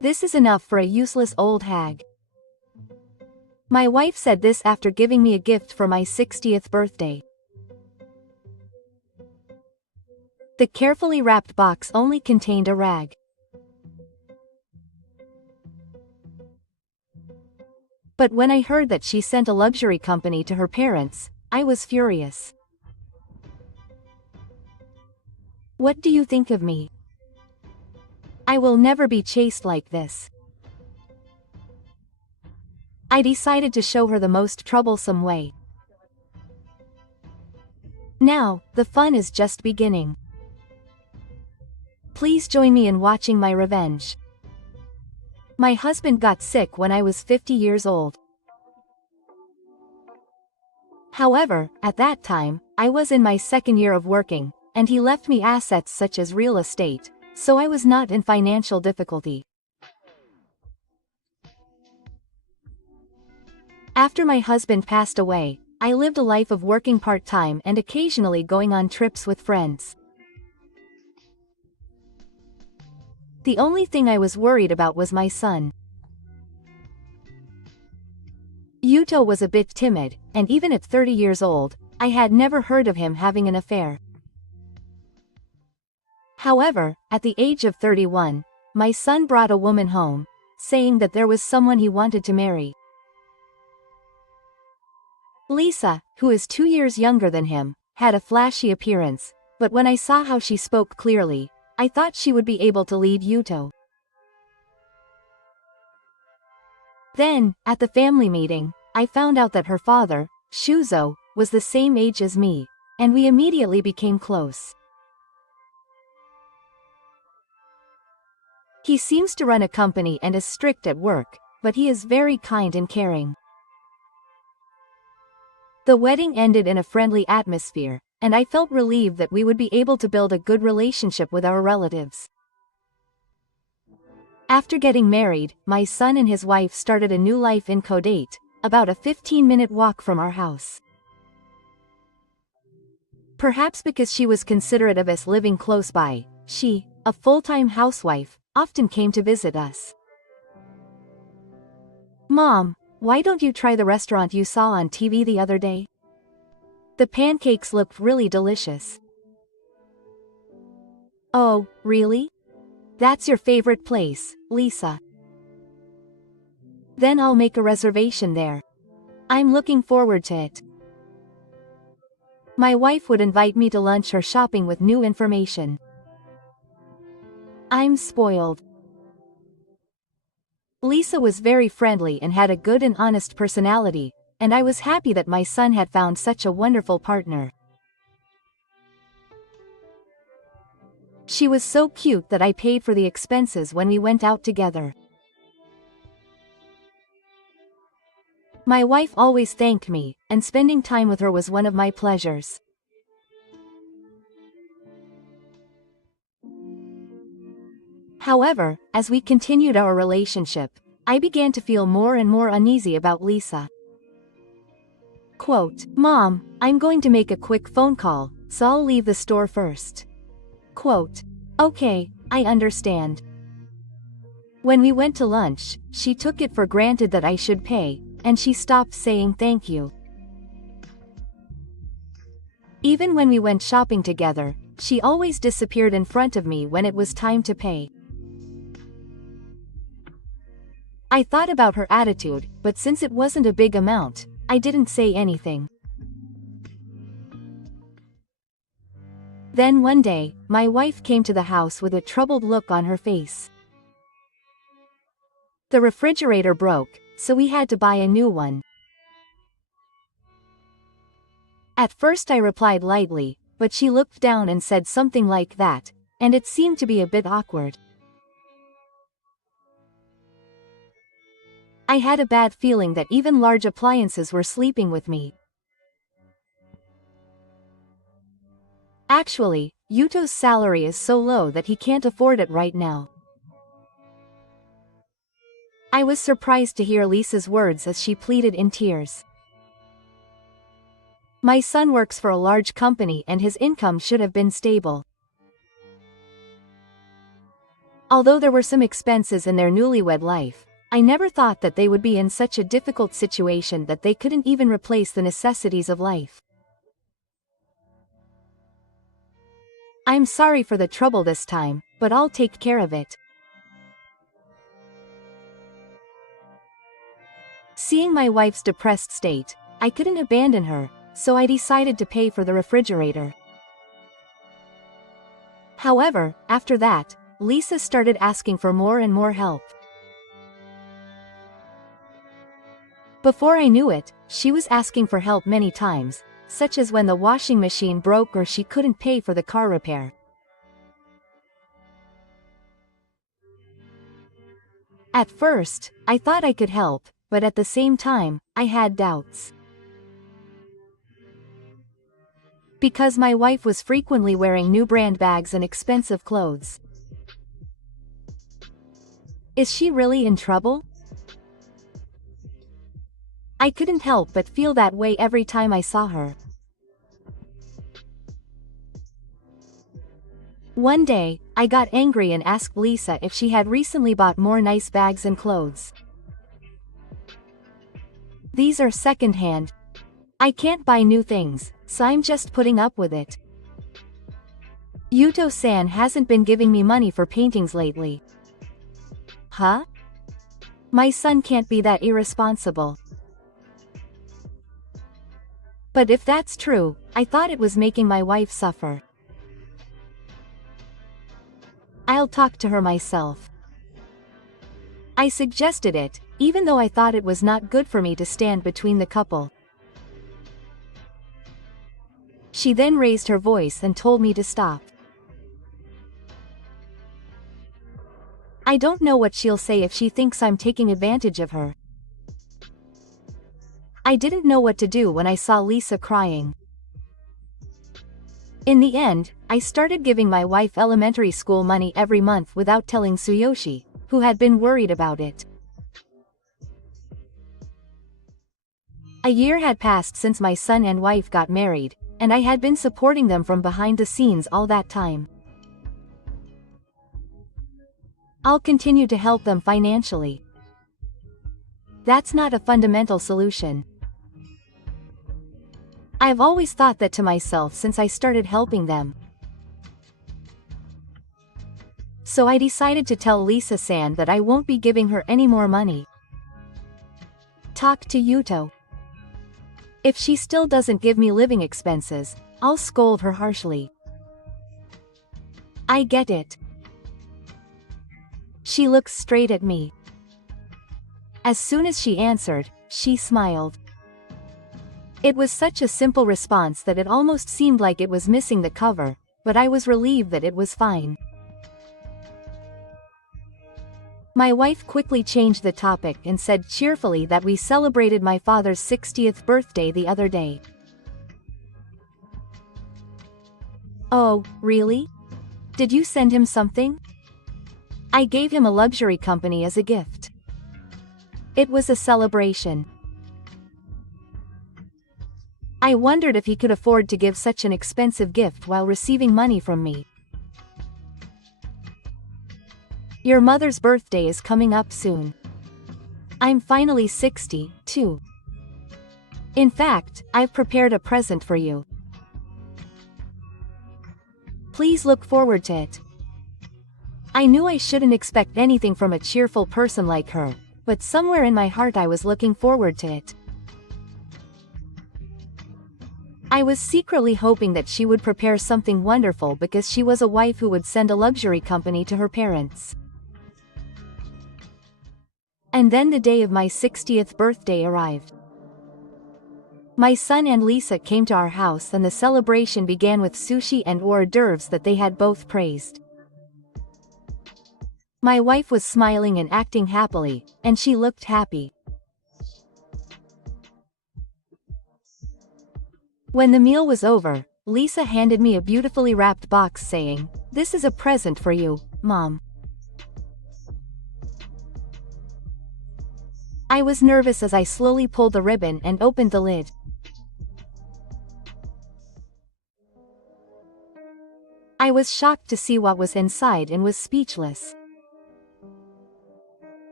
This is enough for a useless old hag. My wife said this after giving me a gift for my 60th birthday. The carefully wrapped box only contained a rag. But when I heard that she sent a luxury company to her parents, I was furious. What do you think of me? I will never be chased like this. I decided to show her the most troublesome way. Now, the fun is just beginning. Please join me in watching my revenge. My husband got sick when I was 50 years old. However, at that time, I was in my second year of working, and he left me assets such as real estate, so I was not in financial difficulty. After my husband passed away, I lived a life of working part-time and occasionally going on trips with friends. The only thing I was worried about was my son. Yuto was a bit timid, and even at 30 years old, I had never heard of him having an affair. However, at the age of 31, my son brought a woman home, saying that there was someone he wanted to marry. Lisa, who is 2 years younger than him, had a flashy appearance, but when I saw how she spoke clearly, I thought she would be able to lead Yuto. Then, at the family meeting, I found out that her father, Shuzo, was the same age as me, and we immediately became close. He seems to run a company and is strict at work, but he is very kind and caring. The wedding ended in a friendly atmosphere, and I felt relieved that we would be able to build a good relationship with our relatives. After getting married, my son and his wife started a new life in Kodate, about a 15-minute walk from our house. Perhaps because she was considerate of us living close by, she, a full-time housewife, often came to visit us. Mom, why don't you try the restaurant you saw on TV the other day? The pancakes looked really delicious. Oh, really? That's your favorite place, Lisa. Then I'll make a reservation there. I'm looking forward to it. My wife would invite me to lunch or shopping with new information. I'm spoiled. Lisa was very friendly and had a good and honest personality, and I was happy that my son had found such a wonderful partner. She was so cute that I paid for the expenses when we went out together. My wife always thanked me, and spending time with her was one of my pleasures. However, as we continued our relationship, I began to feel more and more uneasy about Lisa. Quote, Mom, I'm going to make a quick phone call, so I'll leave the store first. Quote, okay, I understand. When we went to lunch, she took it for granted that I should pay, and she stopped saying thank you. Even when we went shopping together, she always disappeared in front of me when it was time to pay. I thought about her attitude, but since it wasn't a big amount, I didn't say anything. Then one day, my wife came to the house with a troubled look on her face. The refrigerator broke, so we had to buy a new one. At first I replied lightly, but she looked down and said something like that, and it seemed to be a bit awkward. I had a bad feeling that even large appliances were sleeping with me. Actually, Yuto's salary is so low that he can't afford it right now. I was surprised to hear Lisa's words as she pleaded in tears. My son works for a large company and his income should have been stable. Although there were some expenses in their newlywed life, I never thought that they would be in such a difficult situation that they couldn't even replace the necessities of life. I'm sorry for the trouble this time, but I'll take care of it. Seeing my wife's depressed state, I couldn't abandon her, so I decided to pay for the refrigerator. However, after that, Lisa started asking for more and more help. Before I knew it, she was asking for help many times, such as when the washing machine broke or she couldn't pay for the car repair. At first, I thought I could help, but at the same time, I had doubts. Because my wife was frequently wearing new brand bags and expensive clothes. Is she really in trouble? I couldn't help but feel that way every time I saw her. One day, I got angry and asked Lisa if she had recently bought more nice bags and clothes. These are second-hand. I can't buy new things, so I'm just putting up with it. Yuto-san hasn't been giving me money for paintings lately. Huh? My son can't be that irresponsible. But if that's true, I thought it was making my wife suffer. I'll talk to her myself. I suggested it, even though I thought it was not good for me to stand between the couple. She then raised her voice and told me to stop. I don't know what she'll say if she thinks I'm taking advantage of her. I didn't know what to do when I saw Lisa crying. In the end, I started giving my wife elementary school money every month without telling Tsuyoshi, who had been worried about it. A year had passed since my son and wife got married, and I had been supporting them from behind the scenes all that time. I'll continue to help them financially. That's not a fundamental solution. I've always thought that to myself since I started helping them. So I decided to tell Lisa-san that I won't be giving her any more money. Talk to Yuto. If she still doesn't give me living expenses, I'll scold her harshly. I get it. She looks straight at me. As soon as she answered, she smiled. It was such a simple response that it almost seemed like it was missing the cover, but I was relieved that it was fine. My wife quickly changed the topic and said cheerfully that we celebrated my father's 60th birthday the other day. Oh, really? Did you send him something? I gave him a luxury company as a gift. It was a celebration. I wondered if he could afford to give such an expensive gift while receiving money from me. Your mother's birthday is coming up soon. I'm finally 60, too. In fact, I've prepared a present for you. Please look forward to it. I knew I shouldn't expect anything from a cheerful person like her, but somewhere in my heart I was looking forward to it. I was secretly hoping that she would prepare something wonderful because she was a wife who would send a luxury company to her parents. And then the day of my 60th birthday arrived. My son and Lisa came to our house and the celebration began with sushi and hors d'oeuvres that they had both praised. My wife was smiling and acting happily, and she looked happy. When the meal was over, Lisa handed me a beautifully wrapped box saying, "This is a present for you, Mom." I was nervous as I slowly pulled the ribbon and opened the lid. I was shocked to see what was inside and was speechless.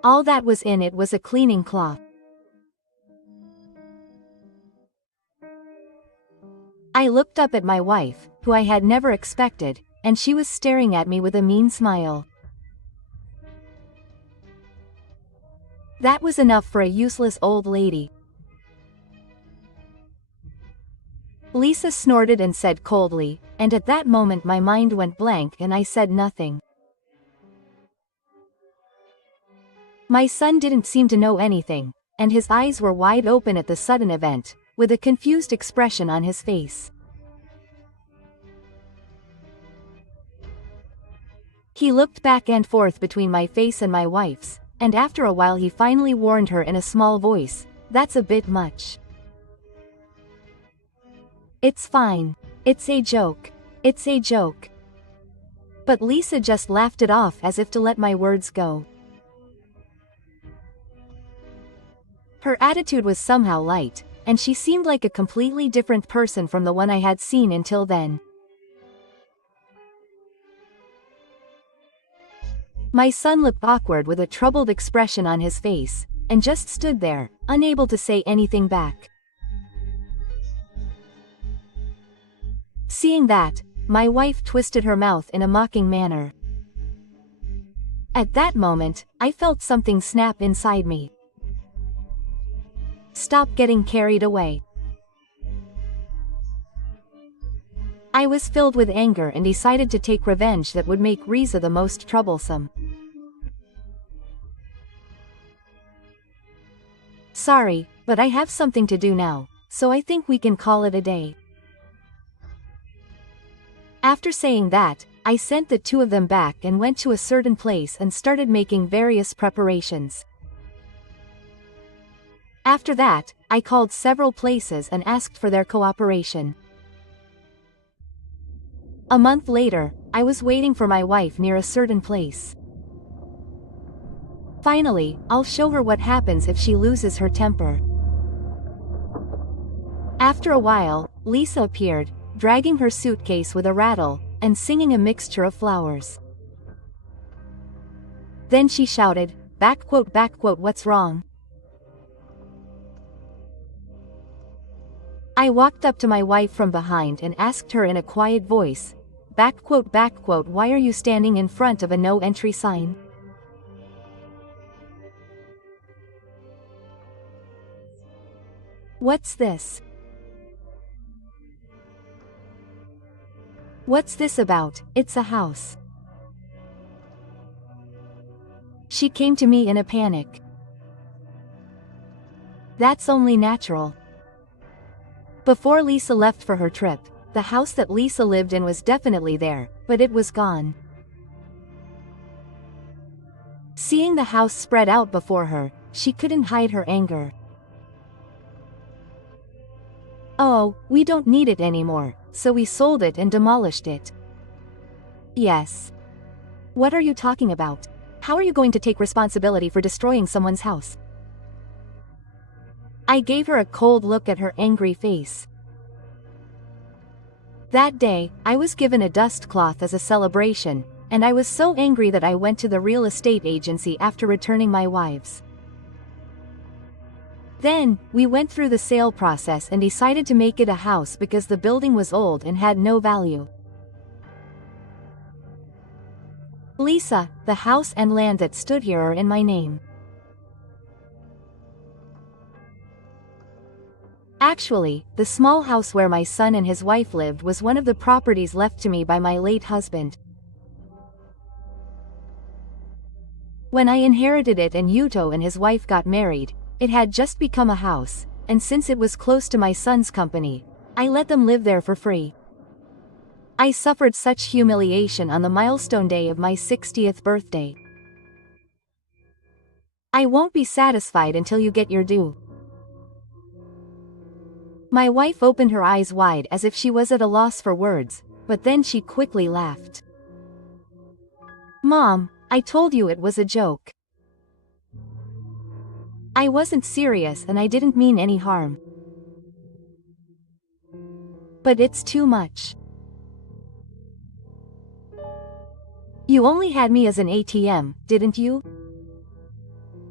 All that was in it was a cleaning cloth. I looked up at my wife, who I had never expected, and she was staring at me with a mean smile. That was enough for a useless old lady. Lisa snorted and said coldly, and at that moment my mind went blank and I said nothing. My son didn't seem to know anything, and his eyes were wide open at the sudden event, with a confused expression on his face. He looked back and forth between my face and my wife's, and after a while he finally warned her in a small voice, "That's a bit much. It's fine. It's a joke. It's a joke." But Lisa just laughed it off as if to let my words go. Her attitude was somehow light, and she seemed like a completely different person from the one I had seen until then. My son looked awkward with a troubled expression on his face, and just stood there, unable to say anything back. Seeing that, my wife twisted her mouth in a mocking manner. At that moment, I felt something snap inside me. Stop getting carried away. I was filled with anger and decided to take revenge that would make Riza the most troublesome. Sorry, but I have something to do now, so I think we can call it a day. After saying that, I sent the two of them back and went to a certain place and started making various preparations. After that, I called several places and asked for their cooperation. A month later, I was waiting for my wife near a certain place. Finally, I'll show her what happens if she loses her temper. After a while, Lisa appeared, dragging her suitcase with a rattle, and singing a mixture of flowers. Then she shouted, "What's wrong?" I walked up to my wife from behind and asked her in a quiet voice, "Why are you standing in front of a no entry sign?" "What's this? What's this about? It's a house." She came to me in a panic. That's only natural. Before Lisa left for her trip, the house that Lisa lived in was definitely there, but it was gone. Seeing the house spread out before her, she couldn't hide her anger. "Oh, we don't need it anymore, so we sold it and demolished it." "Yes. What are you talking about? How are you going to take responsibility for destroying someone's house?" I gave her a cold look at her angry face. That day, I was given a dust cloth as a celebration, and I was so angry that I went to the real estate agency after returning my wives. Then, we went through the sale process and decided to make it a house because the building was old and had no value. Lisa, the house and land that stood here are in my name. Actually, the small house where my son and his wife lived was one of the properties left to me by my late husband. When I inherited it and Yuto and his wife got married, it had just become a house, and since it was close to my son's company, I let them live there for free. I suffered such humiliation on the milestone day of my 60th birthday. I won't be satisfied until you get your due. My wife opened her eyes wide as if she was at a loss for words, but then she quickly laughed. "Mom, I told you it was a joke. I wasn't serious and I didn't mean any harm. But it's too much. You only had me as an ATM, didn't you?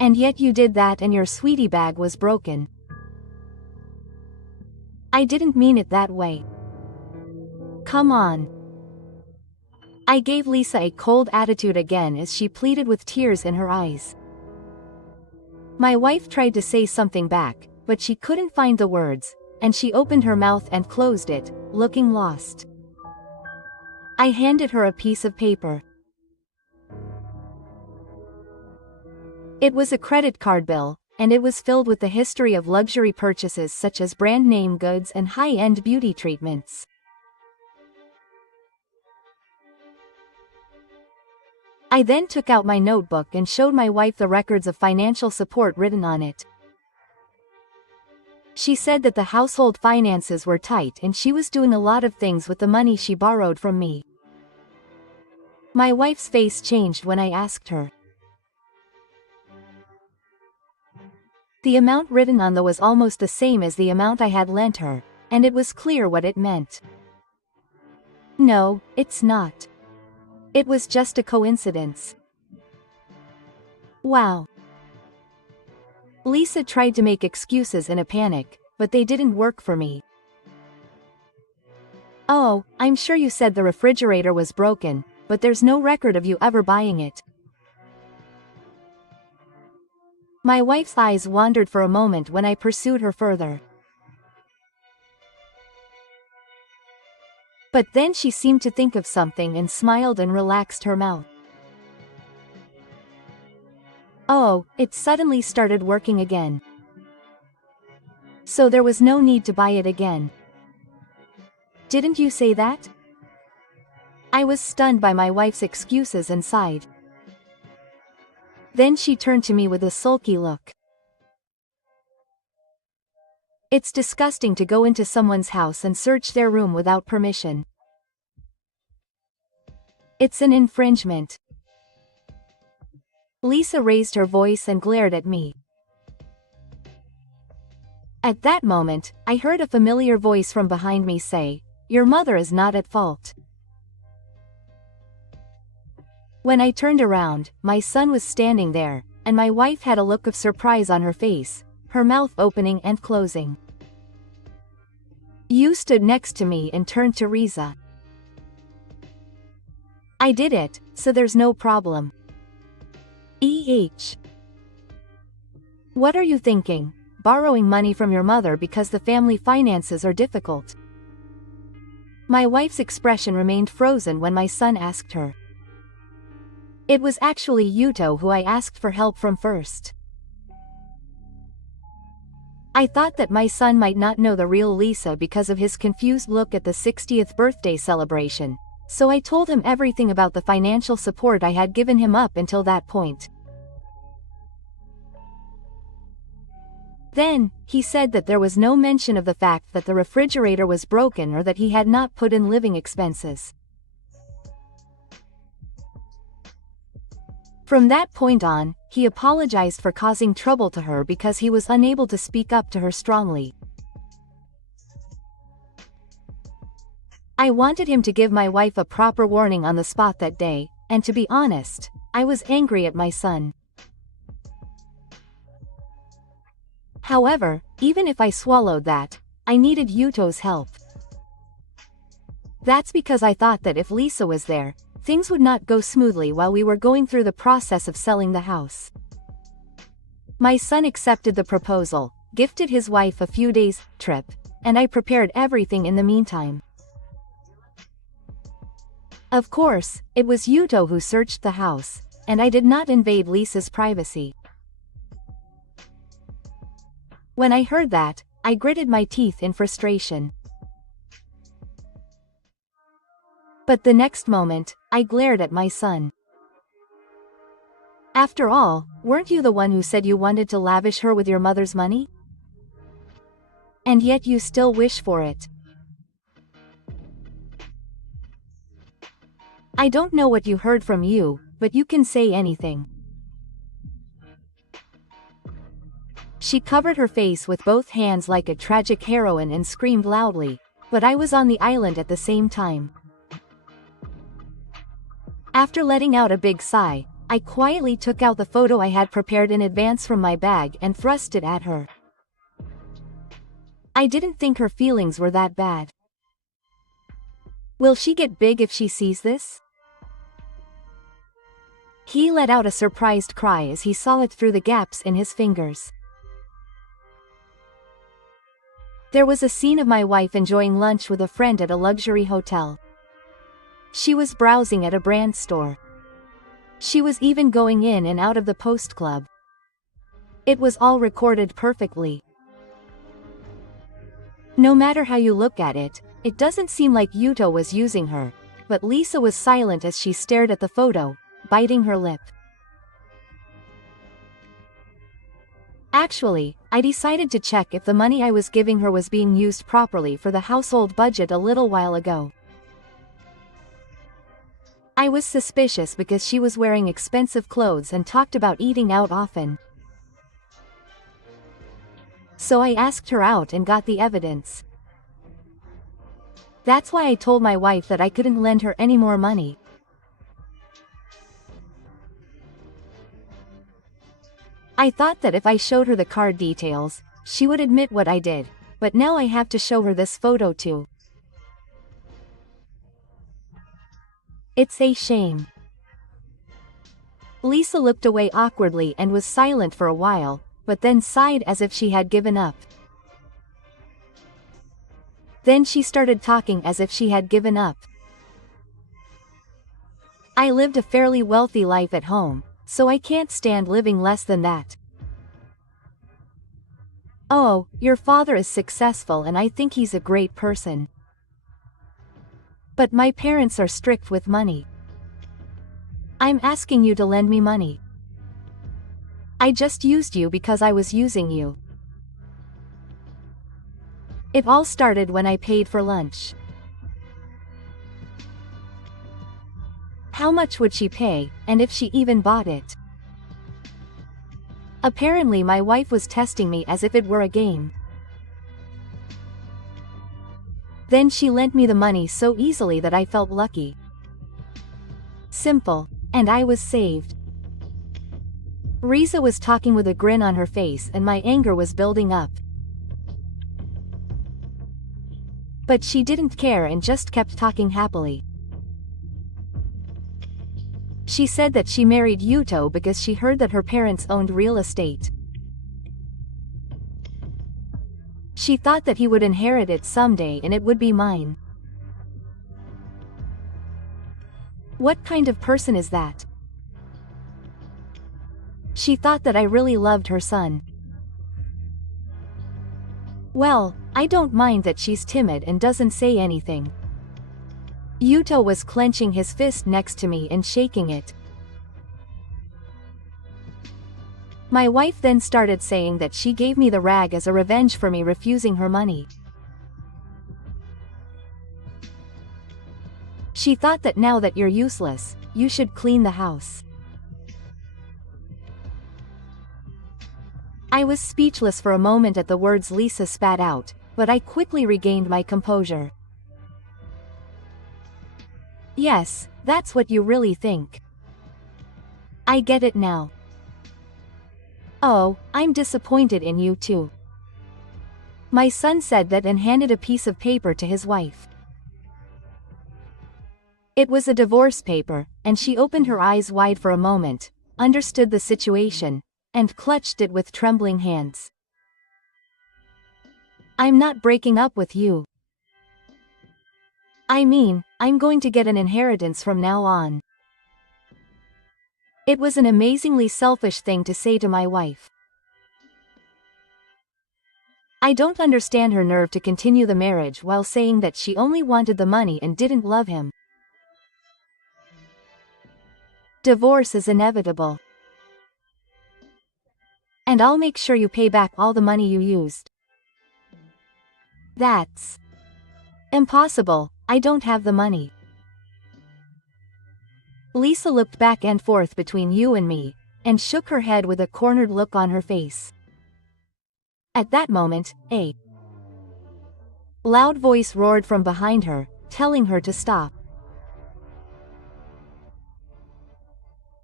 And yet you did that and your sweetie bag was broken. I didn't mean it that way. Come on. I gave Lisa a cold attitude again as she pleaded with tears in her eyes. My wife tried to say something back, but she couldn't find the words, and she opened her mouth and closed it, looking lost. I handed her a piece of paper. It was a credit card bill, and it was filled with the history of luxury purchases such as brand name goods and high-end beauty treatments. I then took out my notebook and showed my wife the records of financial support written on it. She said that the household finances were tight and she was doing a lot of things with the money she borrowed from me. My wife's face changed when I asked her. The amount written on the was almost the same as the amount I had lent her, and it was clear what it meant. No, it's not. It was just a coincidence. Wow. Lisa tried to make excuses in a panic, but they didn't work for me. Oh, I'm sure you said the refrigerator was broken, but there's no record of you ever buying it. My wife's eyes wandered for a moment when I pursued her further. But then she seemed to think of something and smiled and relaxed her mouth. Oh, it suddenly started working again. So there was no need to buy it again. Didn't you say that? I was stunned by my wife's excuses and sighed. Then she turned to me with a sulky look. It's disgusting to go into someone's house and search their room without permission. It's an infringement. Lisa raised her voice and glared at me. At that moment, I heard a familiar voice from behind me say, "Your mother is not at fault." When I turned around, my son was standing there, and my wife had a look of surprise on her face, her mouth opening and closing. You stood next to me and turned to Riza. I did it, so there's no problem. What are you thinking? Borrowing money from your mother because the family finances are difficult? My wife's expression remained frozen when my son asked her. It was actually Yuto who I asked for help from first. I thought that my son might not know the real Lisa because of his confused look at the 60th birthday celebration, so I told him everything about the financial support I had given him up until that point. Then, he said that there was no mention of the fact that the refrigerator was broken or that he had not put in living expenses. From that point on, he apologized for causing trouble to her because he was unable to speak up to her strongly. I wanted him to give my wife a proper warning on the spot that day, and to be honest, I was angry at my son. However, even if I swallowed that, I needed Yuto's help. That's because I thought that if Lisa was there, things would not go smoothly while we were going through the process of selling the house. My son accepted the proposal, gifted his wife a few days' trip, and I prepared everything in the meantime. Of course, it was Yuto who searched the house, and I did not invade Lisa's privacy. When I heard that, I gritted my teeth in frustration. But the next moment, I glared at my son. After all, weren't you the one who said you wanted to lavish her with your mother's money? And yet you still wish for it. I don't know what you heard from you, but you can say anything. She covered her face with both hands like a tragic heroine and screamed loudly, but I was on the island at the same time. After letting out a big sigh, I quietly took out the photo I had prepared in advance from my bag and thrust it at her. I didn't think her feelings were that bad. Will she get big if she sees this? He let out a surprised cry as he saw it through the gaps in his fingers. There was a scene of my wife enjoying lunch with a friend at a luxury hotel. She was browsing at a brand store. She was even going in and out of the Post Club. It was all recorded perfectly. No matter how you look at it, it doesn't seem like Yuto was using her, but Lisa was silent as she stared at the photo, biting her lip. Actually, I decided to check if the money I was giving her was being used properly for the household budget a little while ago. I was suspicious because she was wearing expensive clothes and talked about eating out often. So I asked her out and got the evidence. That's why I told my wife that I couldn't lend her any more money. I thought that if I showed her the card details, she would admit what I did, but now I have to show her this photo too. It's a shame. Lisa looked away awkwardly and was silent for a while, but then sighed as if she had given up. Then she started talking as if she had given up. I lived a fairly wealthy life at home, so I can't stand living less than that. Oh, your father is successful and I think he's a great person. But my parents are strict with money. I'm asking you to lend me money. I just used you because I was using you. It all started when I paid for lunch. How much would she pay, and if she even bought it? Apparently my wife was testing me as if it were a game. Then she lent me the money so easily that I felt lucky. Simple, and I was saved. Riza was talking with a grin on her face and my anger was building up. But she didn't care and just kept talking happily. She said that she married Yuto because she heard that her parents owned real estate. She thought that he would inherit it someday and it would be mine. What kind of person is that? She thought that I really loved her son. Well, I don't mind that she's timid and doesn't say anything. Yuto was clenching his fist next to me and shaking it. My wife then started saying that she gave me the rag as a revenge for me refusing her money. She thought that now that you're useless, you should clean the house. I was speechless for a moment at the words Lisa spat out, but I quickly regained my composure. Yes, that's what you really think. I get it now. Oh, I'm disappointed in you too. My son said that and handed a piece of paper to his wife. It was a divorce paper, and she opened her eyes wide for a moment, understood the situation, and clutched it with trembling hands. I'm not breaking up with you. I mean, I'm going to get an inheritance from now on. It was an amazingly selfish thing to say to my wife. I don't understand her nerve to continue the marriage while saying that she only wanted the money and didn't love him. Divorce is inevitable. And I'll make sure you pay back all the money you used. That's impossible, I don't have the money. Lisa looked back and forth between you and me, and shook her head with a cornered look on her face. At that moment, a loud voice roared from behind her, telling her to stop.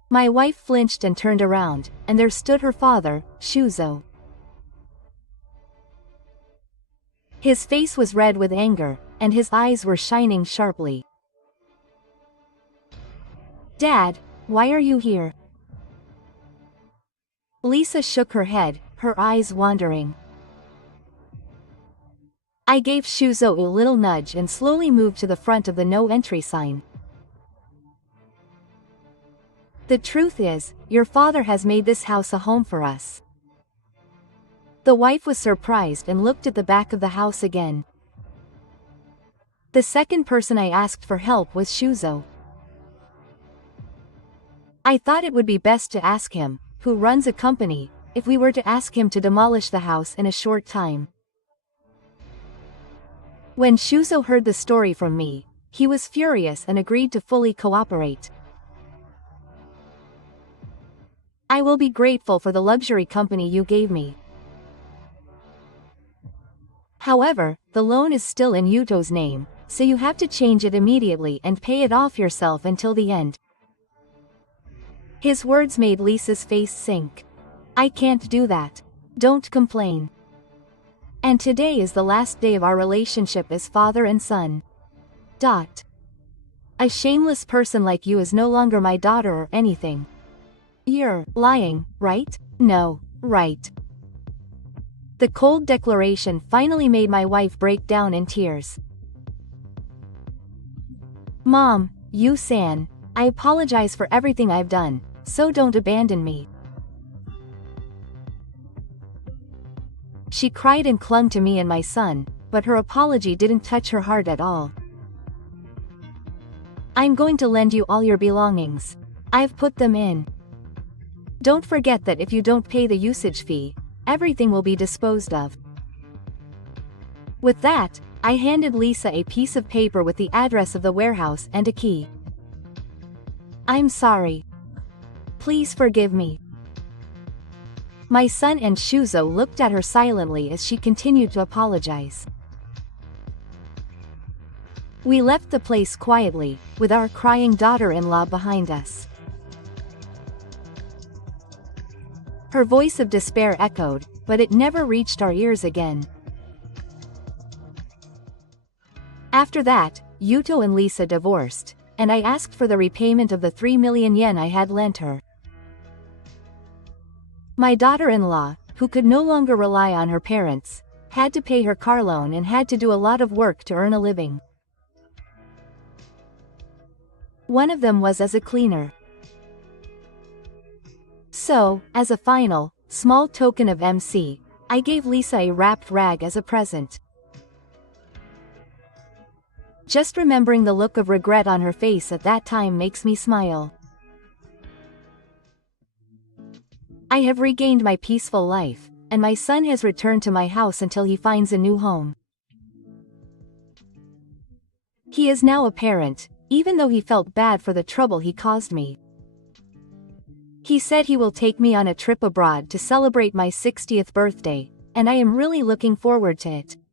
My wife flinched and turned around, and there stood her father, Shuzo. His face was red with anger, and his eyes were shining sharply. Dad, why are you here? Lisa shook her head, her eyes wandering. I gave Shuzo a little nudge and slowly moved to the front of the no entry sign. The truth is, your father has made this house a home for us. The wife was surprised and looked at the back of the house again. The second person I asked for help was Shuzo. I thought it would be best to ask him, who runs a company, if we were to ask him to demolish the house in a short time. When Shuzo heard the story from me, he was furious and agreed to fully cooperate. I will be grateful for the luxury company you gave me. However, the loan is still in Yuto's name, so you have to change it immediately and pay it off yourself until the end. His words made Lisa's face sink. I can't do that. Don't complain. And today is the last day of our relationship as father and son. A shameless person like you is no longer my daughter or anything. You're lying, right? No, right. The cold declaration finally made my wife break down in tears. Mom, Yu-san, I apologize for everything I've done, so don't abandon me. She cried and clung to me and my son, but her apology didn't touch her heart at all. I'm going to lend you all your belongings. I've put them in. Don't forget that if you don't pay the usage fee, everything will be disposed of. With that, I handed Lisa a piece of paper with the address of the warehouse and a key. I'm sorry. Please forgive me. My son and Shuzo looked at her silently as she continued to apologize. We left the place quietly, with our crying daughter-in-law behind us. Her voice of despair echoed, but it never reached our ears again. After that, Yuto and Lisa divorced, and I asked for the repayment of the 3 million yen I had lent her. My daughter-in-law, who could no longer rely on her parents, had to pay her car loan and had to do a lot of work to earn a living. One of them was as a cleaner. So, as a final, small token of MC, I gave Lisa a wrapped rag as a present. Just remembering the look of regret on her face at that time makes me smile. I have regained my peaceful life, and my son has returned to my house until he finds a new home. He is now a parent, even though he felt bad for the trouble he caused me. He said he will take me on a trip abroad to celebrate my 60th birthday, and I am really looking forward to it.